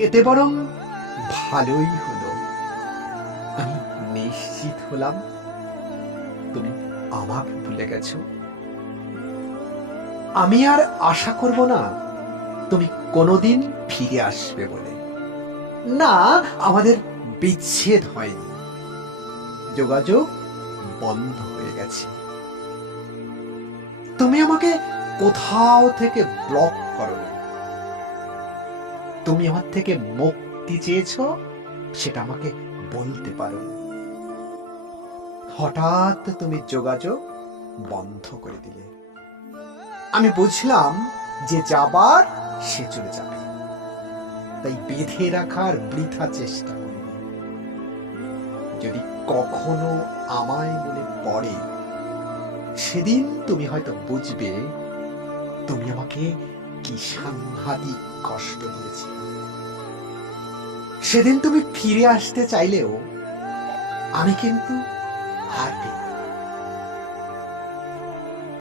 এতে বরং ভালোই হলো। আমি নিশ্চিত হলাম তুমি আমাকে ভুলে গেছো। আমি আর আশা করব না তুমি কোনোদিন ফিরে আসবে বলে। না, আমাদের বিচ্ছেদ হয়নি। যোগাযোগ বন্ধ হয়ে গেছে। তুমি আমাকে কোথাও থেকে ব্লক করো তুমি আমার থেকে মুক্তি চেয়েছো? সেটা আমাকে বলতে পারো। হঠাৎ তুমি যোগাযোগ বন্ধ করে দিলে। আমি বুঝলাম যে যাবার সে চলে যাবে। তাই বেঁধে রাখার বৃথা চেষ্টা যদি কখনো আমায় মনে পড়ে, সেদিন তুমি হয়তো বুঝবে, তুমি আমাকে কি সাংঘাতিক কষ্ট দিয়েছে। সেদিন তুমি ফিরে আসতে চাইলেও আমি কিন্তু আর পেয়ে